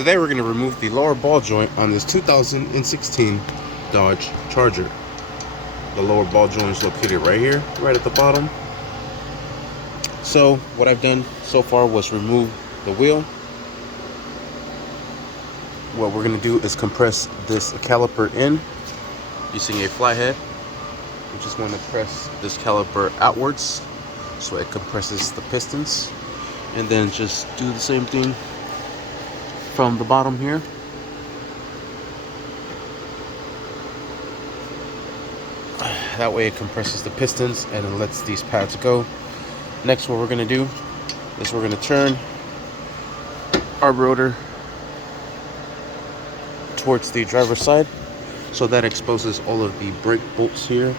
today we're going to remove the lower ball joint on this 2016 Dodge Charger. The lower ball joint is located right here, right at the bottom. So what I've done so far was remove the wheel. What we're going to do is compress this caliper in using a flathead. We just want to press this caliper outwards so it compresses the pistons, and then just do the same thing from the bottom here. That way it compresses the pistons and it lets these pads go. Next, what we're going to do is we're going to turn our rotor towards the driver's side, so that exposes all of the brake bolts here,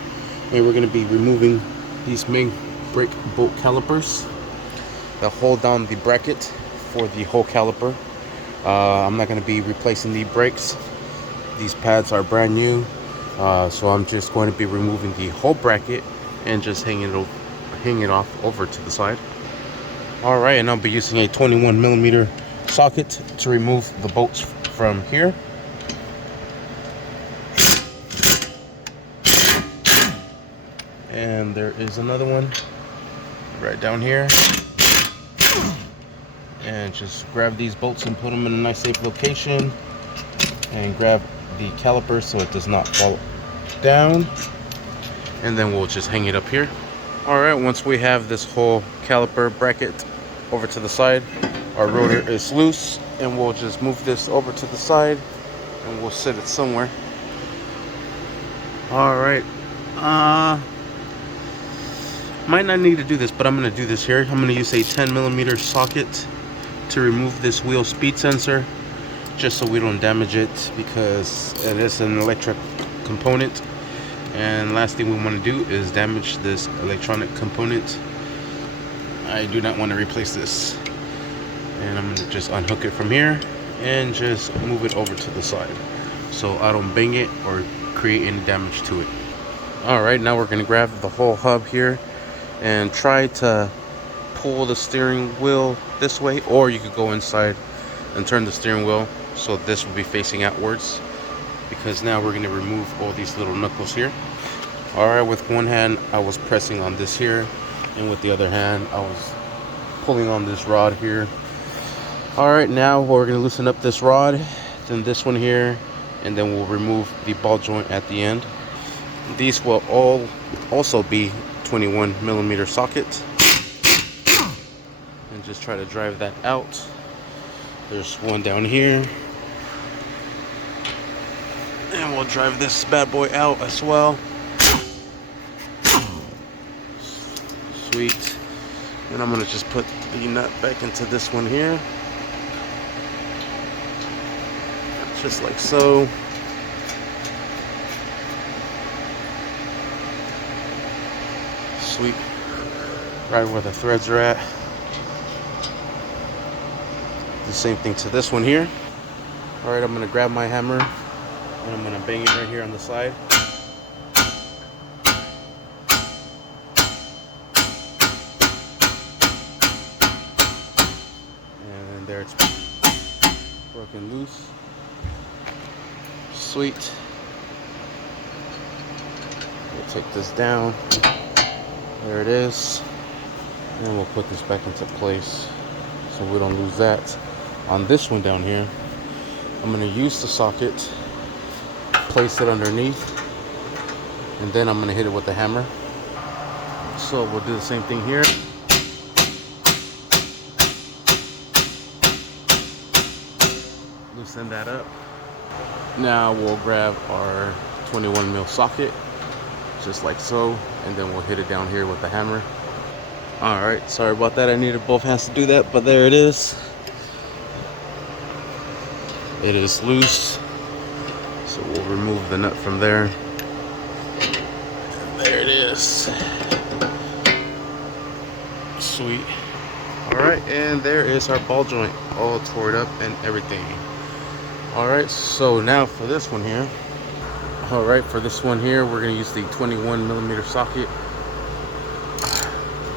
and we're going to be removing these main brake bolt calipers that hold down the bracket for the whole caliper. I'm not going to be replacing the brakes. These pads are brand new, so I'm just going to be removing the whole bracket and just hanging it off over to the side. Alright, and I'll be using a 21mm socket to remove the bolts from here. And there is another one right down here. And just grab these bolts and put them in a nice safe location, and grab the caliper so it does not fall down, and then we'll just hang it up here. Alright, once we have this whole caliper bracket over to the side, our rotor is loose, and we'll just move this over to the side and we'll set it somewhere. Alright, might not need to do this, but I'm going to do this here. I'm going to use a 10mm socket to remove this wheel speed sensor, just so we don't damage it, because it is an electric component. And last thing we want to do is damage this electronic component. I do not want to replace this. And I'm going to just unhook it from here and just move it over to the side so I don't bang it or create any damage to it. Alright, now we're going to grab the whole hub here and try to pull the steering wheel this way, or you could go inside and turn the steering wheel so this will be facing outwards, because now we're going to remove all these little knuckles here. Alright, with one hand I was pressing on this here, and with the other hand I was pulling on this rod here. Alright, now we're going to loosen up this rod, then this one here, and then we'll remove the ball joint at the end. These will all also be 21mm sockets, and just try to drive that out. There's one down here, and we'll drive this bad boy out as well. Sweet. And I'm gonna just put the nut back into this one here, just like so. Sweet. Right where the threads are at. The same thing to this one here. Alright, I'm going to grab my hammer and I'm going to bang it right here on the side. And there it's broken loose. Sweet. We'll take this down. There it is. And we'll put this back into place so we don't lose that. On this one down here, I'm going to use the socket, place it underneath, and then I'm going to hit it with the hammer. So we'll do the same thing here. Loosen that up. Now we'll grab our 21mm socket, just like so, and then we'll hit it down here with the hammer. Alright, sorry about that. I needed both hands to do that, but there it is. It is loose, so we'll remove the nut from there. And there it is. Sweet. Alright, and there is our ball joint, all torn up and everything. Alright, so now for this one here. Alright, for this one here, we're going to use the 21mm socket.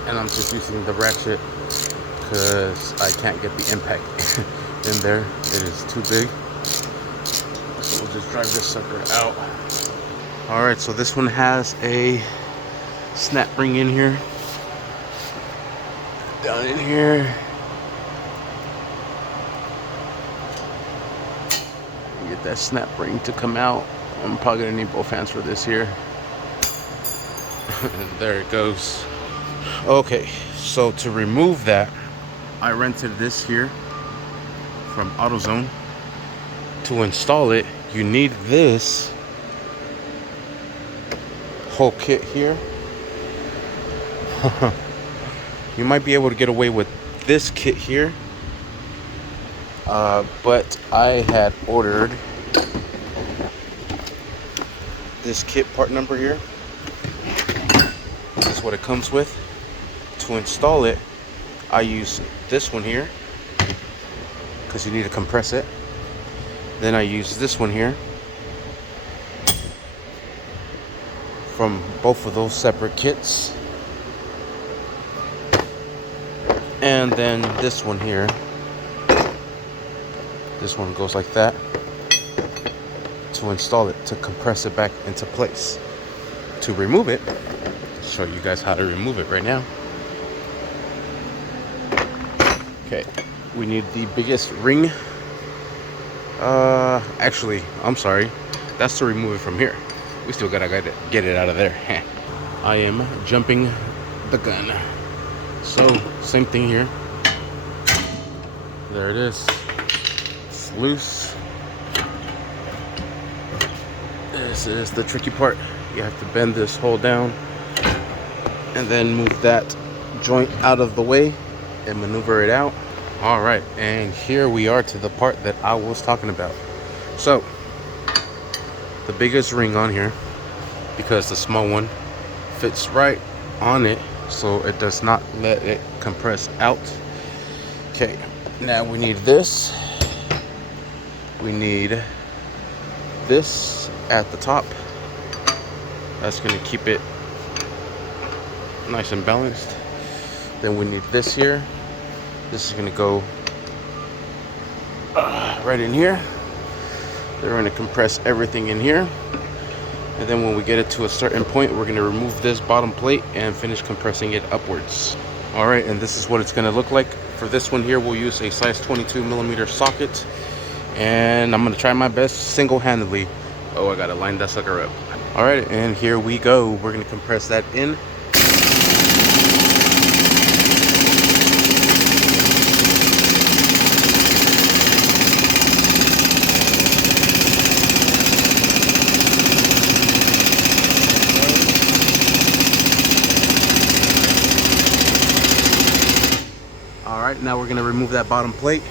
And I'm just using the ratchet because I can't get the impact in there. It is too big. So we'll just drive this sucker out. Alright, so this one has a snap ring in here. Down in here. Get that snap ring to come out. I'm probably gonna need both hands for this here. There it goes. Okay, so to remove that, I rented this here from AutoZone. To install it, you need this whole kit here. You might be able to get away with this kit here, but I had ordered this kit part number here. This is what it comes with. To install it, I use this one here because you need to compress it. Then I use this one here from both of those separate kits. And then this one here. This one goes like that to install it, to compress it back into place. To remove it, I'll show you guys how to remove it right now. Okay, we need the biggest ring. Actually, I'm sorry. That's to remove it from here. We still gotta get it out of there. I am jumping the gun. So, same thing here. There it is. It's loose. This is the tricky part. You have to bend this hole down and then move that joint out of the way and maneuver it out. All right, and here we are to the part that I was talking about. So, the biggest ring on here, because the small one fits right on it, so it does not let it compress out. Okay, now we need this. We need this at the top. That's gonna keep it nice and balanced. Then we need this here. This is gonna go right in here. They're gonna compress everything in here. And then when we get it to a certain point, we're gonna remove this bottom plate and finish compressing it upwards. All right, and this is what it's gonna look like. For this one here, we'll use a size 22mm socket. And I'm gonna try my best single-handedly. Oh, I gotta line that sucker up. All right, and here we go. We're gonna compress that in. Alright, now we're going to remove that bottom plate.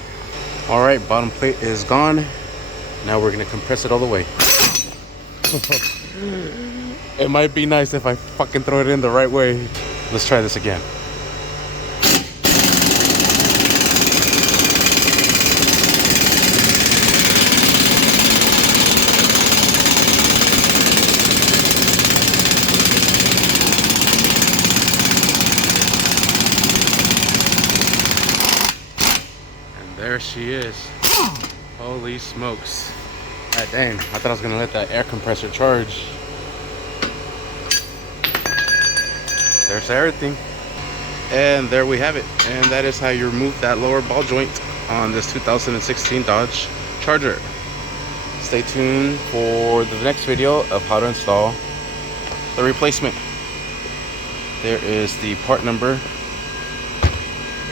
Alright, bottom plate is gone. Now we're going to compress it all the way. It might be nice if I fucking throw it in the right way. Let's try this again. There she is. Holy smokes. God dang, I thought I was gonna let that air compressor charge. There's everything. And there we have it. And that is how you remove that lower ball joint on this 2016 Dodge Charger. Stay tuned for the next video of how to install the replacement. There is the part number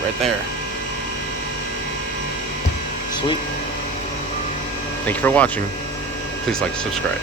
right there. Sweet. Thank you for watching. Please like and subscribe.